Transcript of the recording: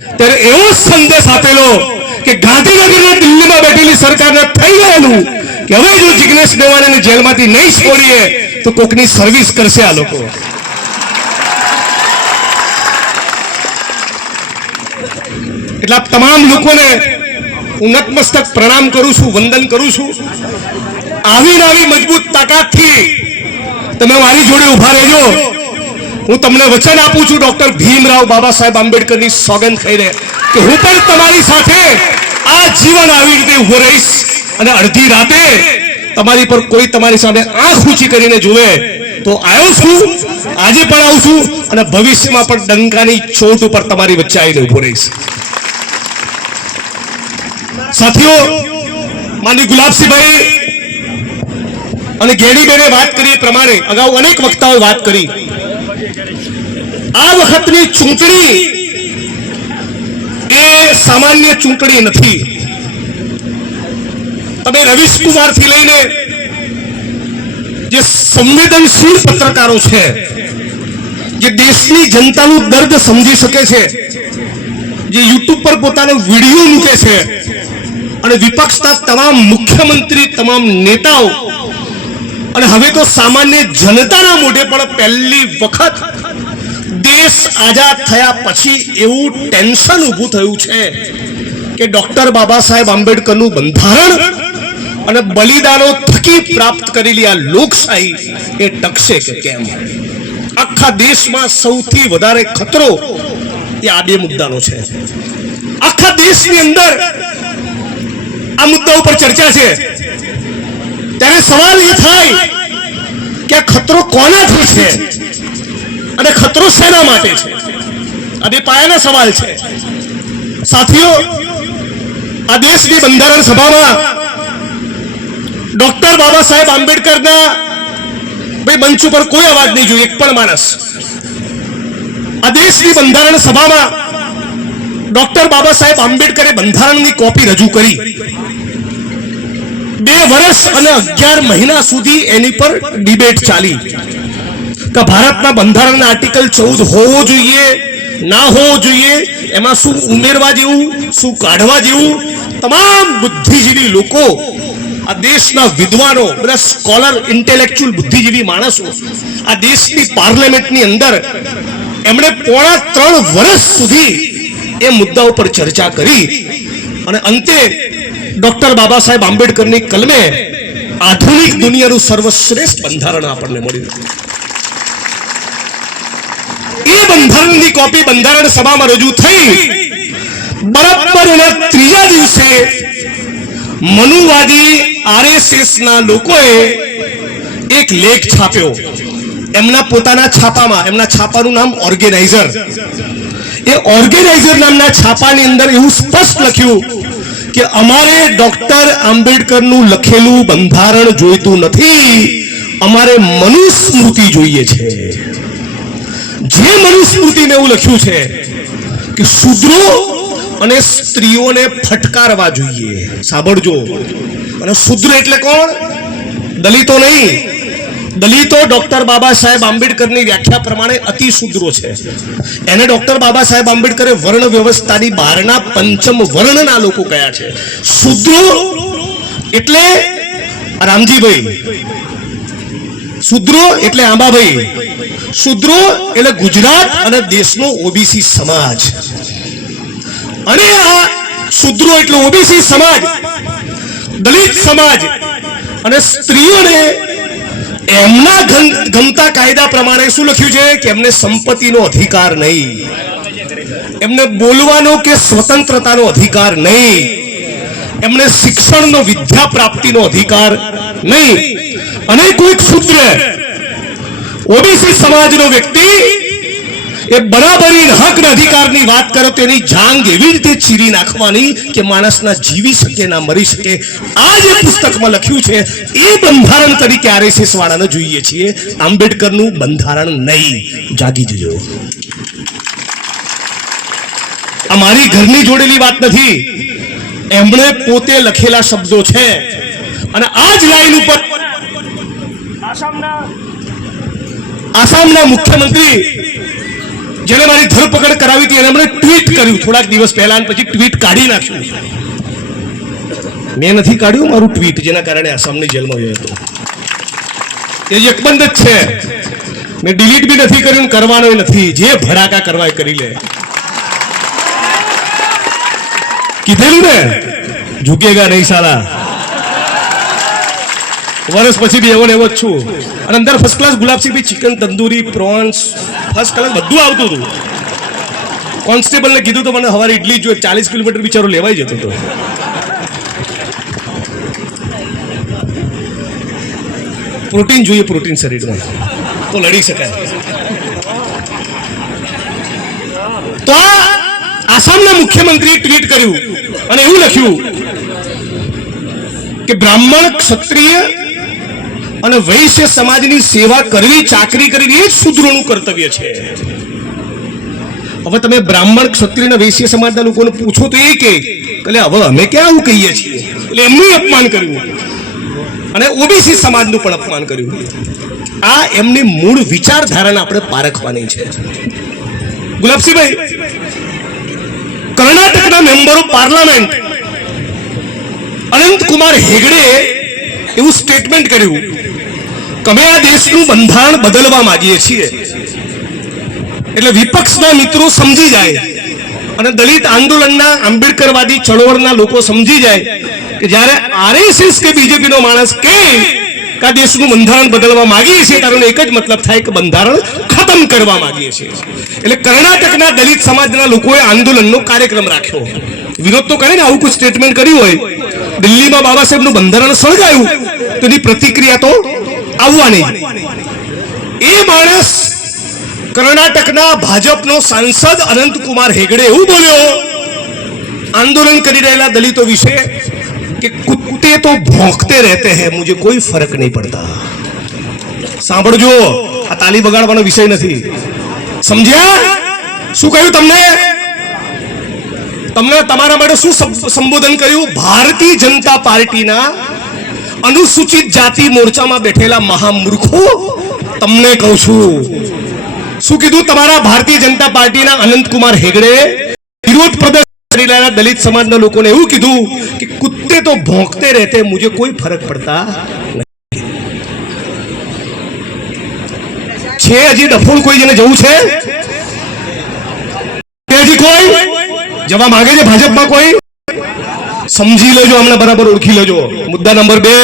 ત્યારે એવો સંદેશ આપેલો કે ગાંધીનગરની દિલ્હીમાં બેઠેલી સરકારને થઈ ગયેલું કે હવે જો જિગ્નેશ મેવાણીને જેલમાંથી નહીં છોડીએ તો કોકની સર્વિસ કરશે આ લોકો. એટલે આપ તમામ લોકોને હું નતમસ્તક પ્રણામ કરું છું, વંદન કરું છું. આવી આવી મજબૂત તાકાતથી તમે મારી જોડે ઊભા રહેજો. હું તમને વચન આપું છું, ડોક્ટર ભીમરાવ બાબા સાહેબ આંબેડકરની સોગંદ ખાઈને, કે હું પણ તમારી સાથે આ જીવન આવી રીતે ઊભો રહીશ અને અડધી રાતે તમારી પર કોઈ તમારી સામે આંખ ઊંચી કરીને જુએ તો આવ્યો છું, આજે પણ આવું છું અને ભવિષ્યમાં પણ ડંકાની ચોટ ઉપર તમારી વચ્ચે આવીને ઊભો રહીશ. સાથીઓ માની ગુલાબસિંહભાઈ અને ગેડીબેને વાત કરી પ્રમાણે, અગાઉ અનેક વક્તાઓએ વાત કરી. આ વખતની ચૂંટણી એ સામાન્ય ચૂંટણી નથી. તમે રવીશથી લઈને જે સંવેદનશીલ પત્રકારો છે, જે દેશની જનતાનું દર્દ સમજી શકે છે, જે યુટ્યુબ પર પોતાનો વીડિયો મૂકે છે, અને વિપક્ષના તમામ મુખ્યમંત્રી, તમામ નેતાઓ અને હવે તો સામાન્ય જનતાના મોઢે પણ પહેલી વખત દેશ આઝાદ થયા પછી એવું ટેન્શન ઊભું થયું છે કે ડોક્ટર બાબા સાહેબ આંબેડકરનું બંધારણ અને બલિદાનો થકી પ્રાપ્ત કરેલી આ લોકશાહી એ ટકશે કે કેમ? આખા દેશમાં સૌથી વધારે ખતરો એ આ બે મુદ્દાનો છે. આખા દેશની અંદર આ મુદ્દા ઉપર ચર્ચા છે. ત્યારે સવાલ એ થાય કે ખતરો કોનાથી છે? અને ખતરો શેના માટે છે? અને પાયાના સવાલ છે. સાથીઓ, આ દેશની બંધારણ સભામાં ડોક્ટર બાબા સાહેબ આંબેડકરના ભાઈ મંચ ઉપર કોઈ અવાજ નહીં જોયું, એક પણ માણસ. આ દેશની બંધારણ સભામાં ડોક્ટર બાબા સાહેબ આંબેડકરે બંધારણની કોપી રજૂ કરી. બે વર્ષ અને અગિયાર મહિના સુધી એની પર ડિબેટ ચાલી. કે ભારતના બંધારણના આર્ટિકલ ચૌદ હોવો જોઈએ, ના હોવો જોઈએ, એમાં શું ઉમેરવા જેવું, શું કાઢવા જેવું, તમામ બુદ્ધિજીવી લોકો, આ દેશના વિદ્વાનો બધા સ્કોલર ઇન્ટેલેક્ચ્યુઅલ બુદ્ધિજીવી માણસો, આ દેશની પાર્લામેન્ટની અંદર એમણે પોણા ત્રણ વર્ષ સુધી એ મુદ્દા ઉપર ચર્ચા કરી. અને અંતે ડોક્ટર બાબા સાહેબ આંબેડકરની કલમે આધુનિક દુનિયાનું સર્વશ્રેષ્ઠ બંધારણ આપણને મળ્યું એ બંધારણની કોપી બંધારણ સભામાં રજૂ થઈ. બરાબર એના ત્રીજા દિવસે મનુવાદી આરએસએસ ના લોકોએ એક લેખ છાપ્યો. એમના પોતાના છાપામાં, એમના છાપાનું નામ ઓર્ગેનાઇઝર. એ ઓર્ગેનાઇઝર નામના છાપાની અંદર એવું સ્પષ્ટ લખ્યું કે અમારે ડોક્ટર આંબેડકરનું લખેલું બંધારણ જોઈતું નથી, અમારે મનુસ્મૃતિ જોઈએ છે. જે મનુસ્મૃતિને એવું લખ્યું છે કે શુદ્રો અને સ્ત્રીઓને ફટકારવા જોઈએ. સાંભળજો. અને શુદ્ર એટલે કોણ? દલિતો નહીં. દલિતો ડોક્ટર બાબા સાહેબ આંબેડકરની વ્યાખ્યા પ્રમાણે અતિ શુદ્રો છે. એને ડોક્ટર બાબા સાહેબ આંબેડકરે વર્ણ વ્યવસ્થાની બહારના પંચમ વર્ણના લોકો કયા છે? શુદ્રો એટલે રામજીભાઈ. શુદ્રો એટલે આંબાભાઈ. શુદ્રો એટલે ગુજરાત અને દેશનો ઓબીસી સમાજ. અને આ શુદ્રો એટલે ઓબીસી સમાજ, દલિત સમાજ અને સ્ત્રીઓને એમના ગમતા કાયદા પ્રમાણે શું લખ્યું છે? કે એમને સંપત્તિનો અધિકાર નહીં. એમને બોલવાનો કે સ્વતંત્રતાનો અધિકાર નહીં. એમને શિક્ષણનો, વિદ્યા પ્રાપ્તિનો અધિકાર નહીં. અને કોઈક સૂત્ર ઓબીસી સમાજનો વ્યક્તિ એ બરાબરી હક અધિકારની વાત કરો તો એની જાંગ એવી રીતે ચીરી નાખવાની કે માણસના જીવી શકે ના મરી શકે. આ જે પુસ્તકમાં લખ્યું છે એ બંધારણ તરીકે આરએસએસ વાળાને જોઈએ છીએ. આંબેડકરનું બંધારણ નહીં. જાગી જજો. આ મારી ઘરની જોડેલી વાત નથી. એમણે પોતે લખેલા શબ્દો છે. અને આ જ લાઈન ઉપર આસામના આસામના મુખ્યમંત્રી જેને મારી ધરપકડ કરાવી હતી એને મને ટ્વીટ કર્યું. થોડાક દિવસ પહેલા પછી ટ્વીટ કાઢી નાખ્યું. મેં નથી કાઢ્યું મારું ટ્વીટ જેના કારણે આસામની જેલમાં ગયો હતો. એ જ એકબંધ જ છે. મેં ડિલીટ બી નથી કર્યું કરવાનો નથી. જે ભડાકા કરવા એ કરી લે. કીધેલું ને? ઝૂકેગા નહીં સાલા. વર્ષ પછી બી એવો એવો જ છું. અને અંદર ફર્સ્ટ ક્લાસ ગુલાબસિંહ બી chicken tandoori prawns first class બધું આવતું હતું. કોન્સ્ટેબલને કીધું તો મને હવારે ઇડલી જોઈએ, ચાલીસ કિલોમીટર બિચારો લેવાઈ જતો હતો. પ્રોટીન જોઈએ પ્રોટીન શરીરમાં. તો લડી શકાય. તો આસામના મુખ્યમંત્રીએ ટ્વીટ કર્યું અને એવું લખ્યું કે બ્રાહ્મણ ક્ષત્રિય અને વૈશ્ય સમાજની સેવા કરવી, ચાકરી કરવી એ જ શુદ્રોનું કર્તવ્ય છે. હવે તમે બ્રાહ્મણ ક્ષત્રિય વૈશ્ય સમાજના લોકોને પૂછો તો એ કે એટલે હવે અમે ક્યાં આવું કહીએ છીએ? એટલે એમનું અપમાન કર્યું અને ઓબીસી સમાજનું પણ અપમાન કર્યું આ એમની મૂળ વિચારધારાને આપણે પારખવાની છે. ગુલાબસિંહભાઈ, કર્ણાટકના મેમ્બરો પાર્લામેન્ટ અનંત કુમાર હેગડે એવું સ્ટેટમેન્ટ કર્યું. અમે આ દેશનું બંધારણ બદલવા માંગીએ છીએ. એટલે વિપક્ષના મિત્રો સમજી જાય અને દલિત આંદોલનના આંબેડકરવાદી ચળવળના લોકો સમજી જાય કે જ્યારે આરએસએસ કે બીજેપીનો માણસ કે આ દેશનું બંધારણ બદલવા માંગીએ છીએ, તારો એક જ મતલબ થાય કે બંધારણ ખતમ કરવા માંગીએ છીએ. એટલે કર્ણાટકના દલિત સમાજના લોકોએ આંદોલનનો કાર્યક્રમ રાખ્યો. વિરોધ તો કરે ને, આવું કોઈ સ્ટેટમેન્ટ કર્યું હોય. દિલ્હીમાં બાબા સાહેબનું બંધારણ સળગાયું. તો એની પ્રતિક્રિયા તો આવવાની. એ માણસ કર્ણાટકના ભાજપનો સાંસદ અનંતકુમાર હેગડે એવું બોલ્યો, આંદોલન કરી રહેલા દલિતો વિશે કે કુત્તે તો ભોંકતે રહેતે હૈ, મુજે કોઈ ફરક નહીં પડતા. સાંભળજો, આ તાલી બગાડવાનો વિષય નથી. સમજ્યા? શું કહ્યું તમને? તમને તમારા માટે શું સંબોધન કર્યું? ભારતીય જનતા પાર્ટીના અનુસૂચિત જાતિ મોરચામાં બેઠેલા મહામૂર્ખો, તમને કહું છું, શું કીધું તમારા ભારતીય જનતા પાર્ટીના અનંતકુમાર હેગડે? વિરોધ પ્રદર્શન કરી રહેલા દલિત સમાજના લોકોને એવું કીધું કે કુત્તે તો ભોંકતે રહેતે, મુજે કોઈ ફરક પડતા છે હજી ડફોળ કોઈ જેને જવું છે હજી કોઈ? જવા માંગે છે ભાજપમાં કોઈ? સમજી લેજો હમણાં બરાબર ઓળખી લેજો. મુદ્દા નંબર બે